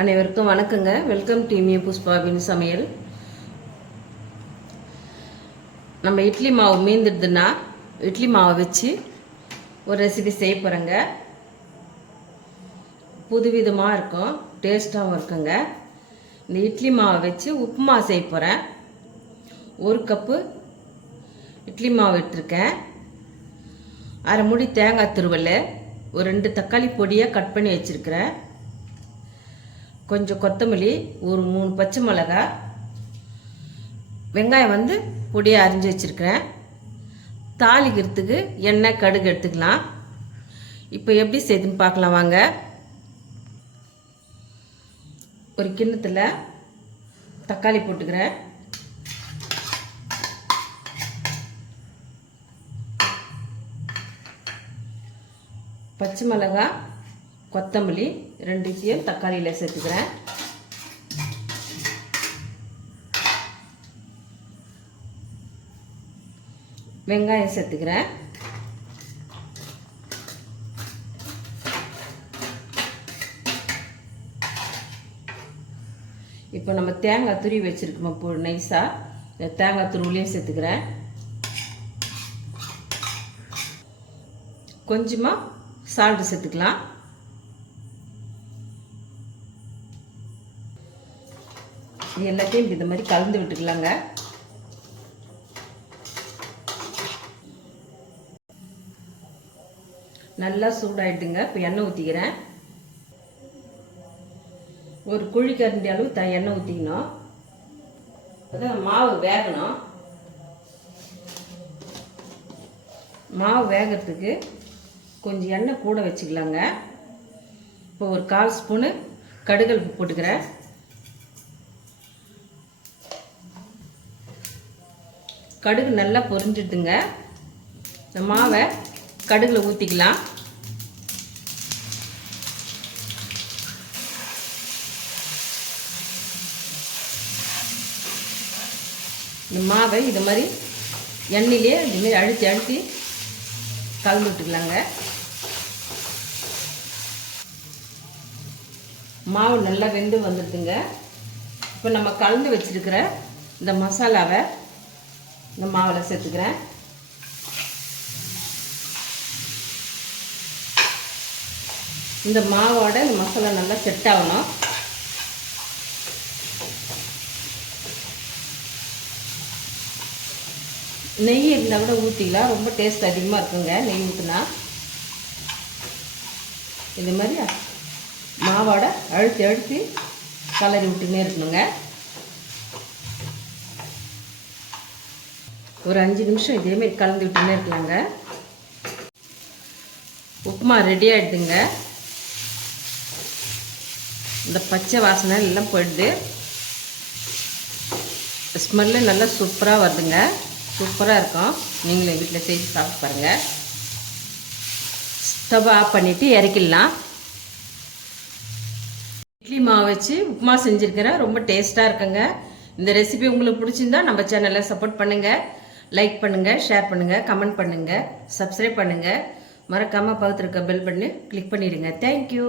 அனைவருக்கும் வணக்கங்க. Welcome to புஷ்பாவின் சமையல். நம்ம இட்லி மாவு மீந்துடுதுன்னா இட்லி மாவை வச்சு ஒரு ரெசிபி செய்ய போகிறேங்க. புதுவிதமாக இருக்கும், டேஸ்ட்டாகவும் இருக்குங்க. இந்த இட்லி மாவை வச்சு உப்புமா செய்ய போகிறேன். 1 கப்பு இட்லி மாவு எடுத்துருக்கேன். 1/2 மூடி தேங்காய் துருவல், ஒரு 2 தக்காளி பொடியாக கட் பண்ணி வச்சுருக்கிறேன். கொஞ்சம் கொத்தமல்லி, ஒரு 3 பச்சை மிளகாய், வெங்காயம் பொடியாக அரிஞ்சு வச்சுருக்கிறேன். தாளிக்கிறதுக்கு எண்ணெய் கடுகு எடுத்துக்கலாம். இப்போ எப்படி செய்யுதுன்னு பார்க்கலாம் வாங்க. ஒரு கிண்ணத்தில் தக்காளி போட்டுக்கிறேன். பச்சை மிளகாய், கொத்தமல்லி 2 தக்காளியில் சேர்த்துக்கிறேன். வெங்காயம் சேர்த்துக்கிறேன். இப்போ நம்ம தேங்காய் துருவி வச்சுருக்கோம். இப்போ நைஸாக தேங்காய் துருவிலையும் சேர்த்துக்கிறேன். கொஞ்சமாக சால்ட்டு சேர்த்துக்கலாம். இது எல்லாத்தையும் இந்த மாதிரி கலந்து விட்டுக்கலாங்க. நல்லா சூடாயிடுங்க. இப்போ எண்ணெய் ஊற்றிக்கிறேன். ஒரு குழிக்கரண்டி அளவு எண்ணெய் ஊற்றிக்கணும். அதான் மாவு வேகணும். மாவு வேகிறதுக்கு கொஞ்சம் எண்ணெய் கூட வச்சுக்கலாங்க. இப்போ ஒரு 1/4 ஸ்பூனு கடுகு போட்டுக்கிறேன். கடுகு நல்லா பொரிஞ்சிடுதுங்க. இந்த மாவை கடுகுல ஊற்றிக்கலாம். இந்த மாவை இது மாதிரி எண்ணெயிலே இதுமாரி அழுத்தி அழுத்தி கலந்து விட்டுக்கலாங்க. மாவு நல்லா வெந்து வந்துடுதுங்க. இப்போ நம்ம கலந்து வச்சுருக்கிற இந்த மசாலாவை இந்த மாவில் சேர்த்துக்கிறேன். இந்த மாவோட இந்த மசாலா நல்லா செட் ஆகணும். நெய் இருந்தால் கூட ஊற்றிக்கலாம். ரொம்ப டேஸ்ட் அதிகமாக இருக்குங்க நெய் ஊற்றினா. இது மாதிரி மாவோட அழுத்தி அழுத்தி கலரி விட்டுனே இருக்கணுங்க. ஒரு 5 நிமிஷம் இதேமாரி கலந்து விட்டுனே இருக்கலாங்க. உப்புமா ரெடி ஆகிடுதுங்க. இந்த பச்சை வாசனை எல்லாம் போயிடுது. ஸ்மெல்லு நல்லா சூப்பராக வருதுங்க. சூப்பராக இருக்கும். நீங்களும் வீட்டில் செய்து சாப்பிட்டு பாருங்கள். ஸ்டவ் ஆஃப் பண்ணிவிட்டு இறக்கிடலாம். இட்லி மாவு வச்சு உப்புமா செஞ்சுருக்கிறேன். ரொம்ப டேஸ்ட்டாக இருக்குங்க. இந்த ரெசிபி உங்களுக்கு பிடிச்சிருந்தா நம்ம சேனலை சப்போர்ட் பண்ணுங்கள், லைக் பண்ணுங்கள், ஷேர் பண்ணுங்கள், கமெண்ட் பண்ணுங்கள், சப்ஸ்கிரைப் பண்ணுங்கள். மறக்காமல் பக்கத்தில் இருக்க பெல் பட்டனை கிளிக் பண்ணிடுங்க. தேங்க்யூ.